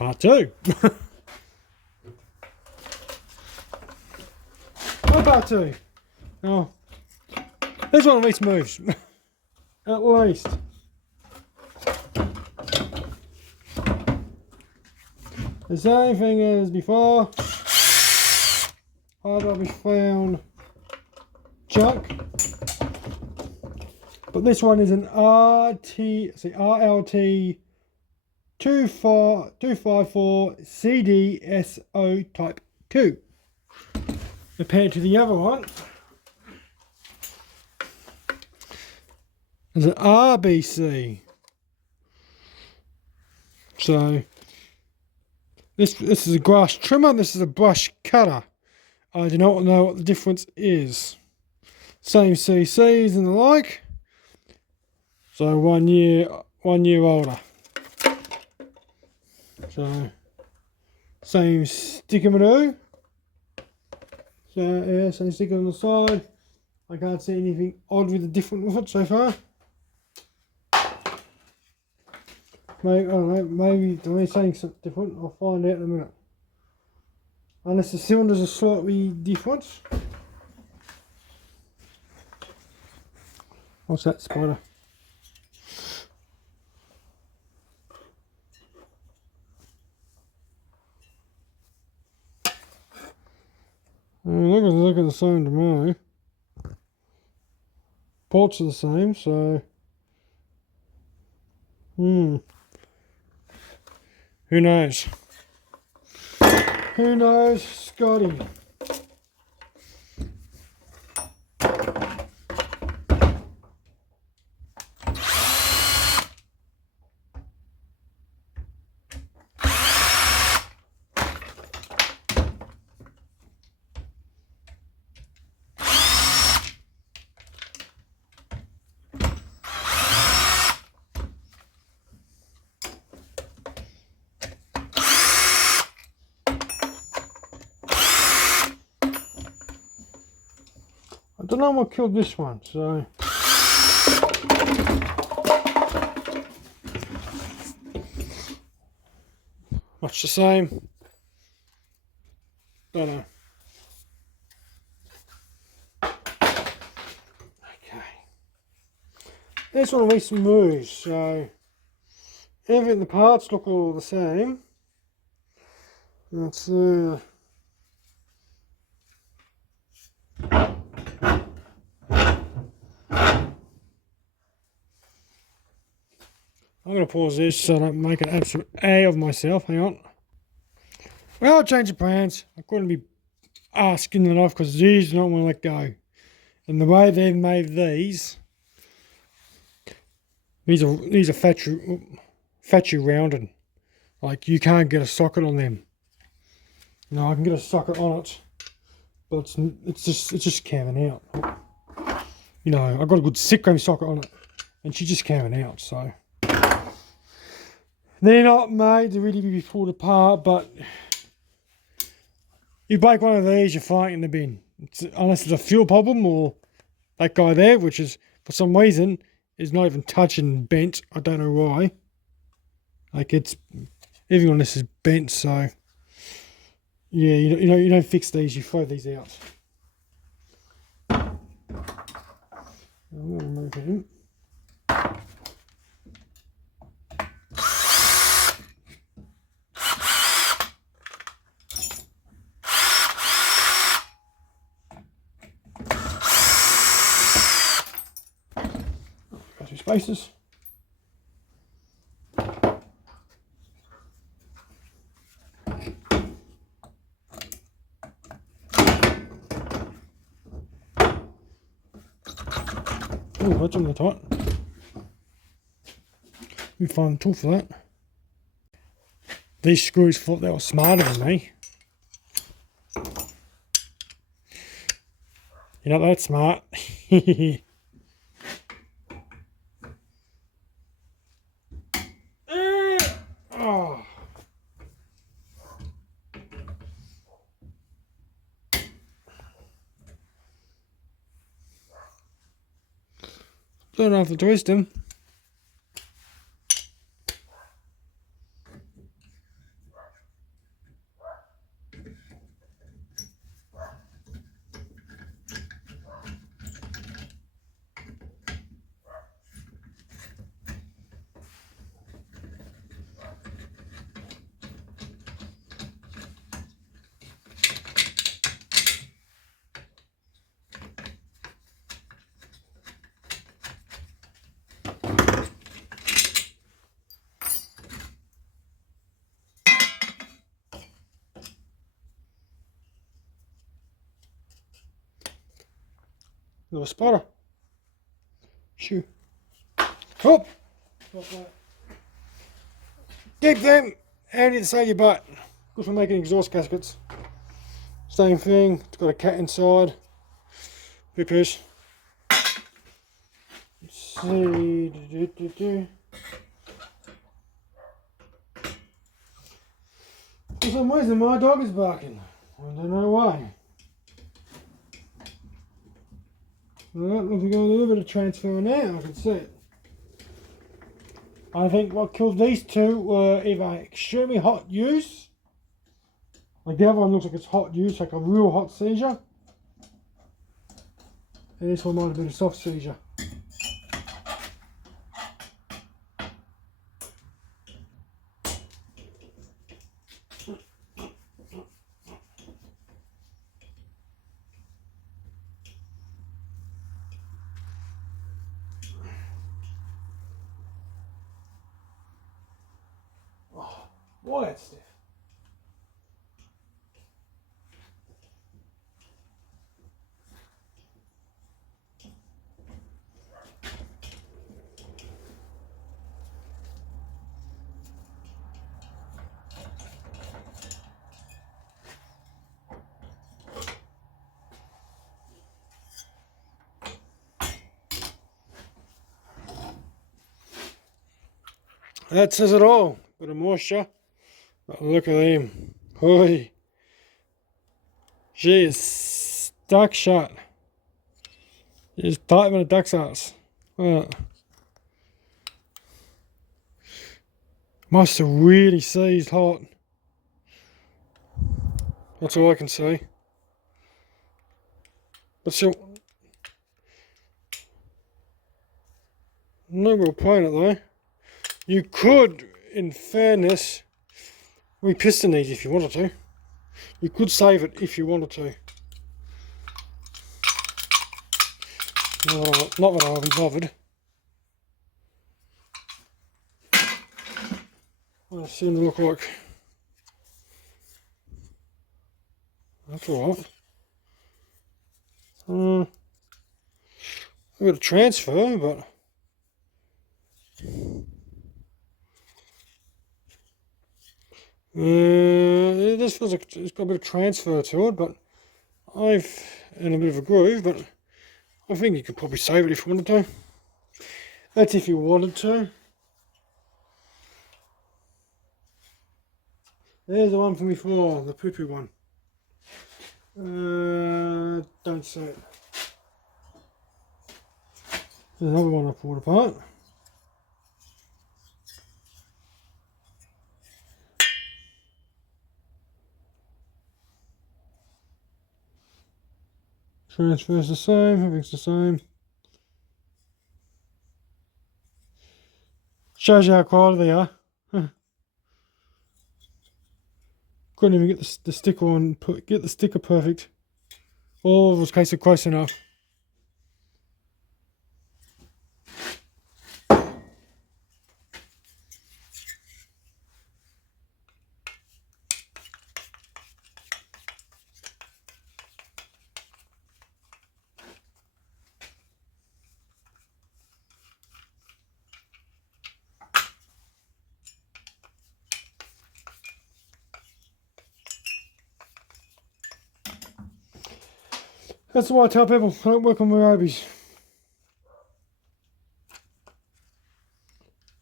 Part 2. What part 2? Oh, this one at least moves. At least. The same thing as before. Hard rubbish found junk. But this one is an rlt254cdso type 2. Compared to the other one, there's an RBC. So this is a grass trimmer, this is a brush cutter. I do not know what the difference is. Same CCs and the like. So 1 year older. So same sticker-madoo. So yeah, same sticker on the side. I can't see anything odd with the different with it so far. Maybe, I don't know, maybe they're saying something different. I'll find out in a minute. Unless the cylinders are slightly different. What's that, spider? Look at the same to me. Ports are the same, so who knows? Who knows, Scotty? I don't know what killed this one, so much the same. Don't know. Okay. This one at least moves, so everything, the parts look all the same. Let's I'm going to pause this so I don't make an absolute A of myself. Hang on. Well, I'll change the brands. I couldn't be asking it off because these do not want to let go. And the way they've made these are factory rounded. Like you can't get a socket on them. No, I can get a socket on it, but it's just camming out. You know, I've got a good 6-gram socket on it, and she's just camming out. So they're not made to really be pulled apart, but you break one of these, you're flying in the bin. Unless it's a fuel problem or that guy there, which is for some reason is not even touching bent. I don't know why. Like everything on this is bent, so yeah, you don't fix these. You throw these out. I'm gonna move him. Go through spaces. Oh, that's on the tight. We find a tool for that. These screws thought they were smarter than me. You're not that smart. Oh. Don't have to twist them. Little spotter. Shoo. Up. Keep them handy to save your butt. Good for making exhaust gaskets. Same thing. It's got a cat inside. Pippers. Let's see. For some reason my dog is barking. I don't know why. Well, looks like we've got a little bit of transfer now, I can see it. I think what killed these two were either extremely hot use, like the other one looks like it's hot use, like a real hot seizure, and this one might have been a soft seizure. Oh, boy, that's stiff. That says it all. Bit of moisture. But look at him. Hoy. She is stuck shut. She's tight than a duck's ass. Look at that. Must have really seized hot. That's all I can see. But still, no real point it though. You could, in fairness, repiston these if you wanted to. You could save it if you wanted to. Not that I'll be bothered. What does it seem to look like? That's alright. A bit of transfer, but this feels like it's got a bit of transfer to it, but I've in a bit of a groove, but I think you could probably save it if you wanted to. That's if you wanted to. There's the one from before, the poo-poo one. Don't see it. There's another one I pulled apart. Transfer's the same, everything's the same. Shows you how quiet they are. Couldn't even get the sticker on, get the sticker perfect. All was case of close enough. That's why I tell people I don't work on ryobis.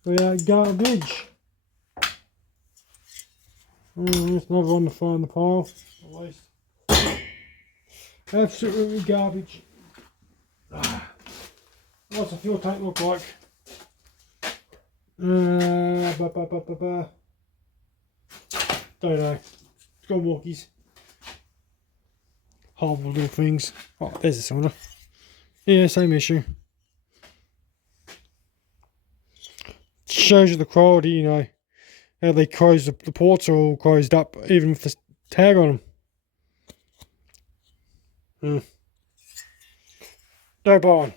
They are garbage. There's another one to find the pile, at least. Absolutely garbage. What's the fuel tank look like? Don't know. It's got walkies. Horrible little things. Oh, there's the cylinder. Yeah, same issue. Shows you the quality, you know, how they close the ports are all closed up, even with the tag on them. Don't buy one.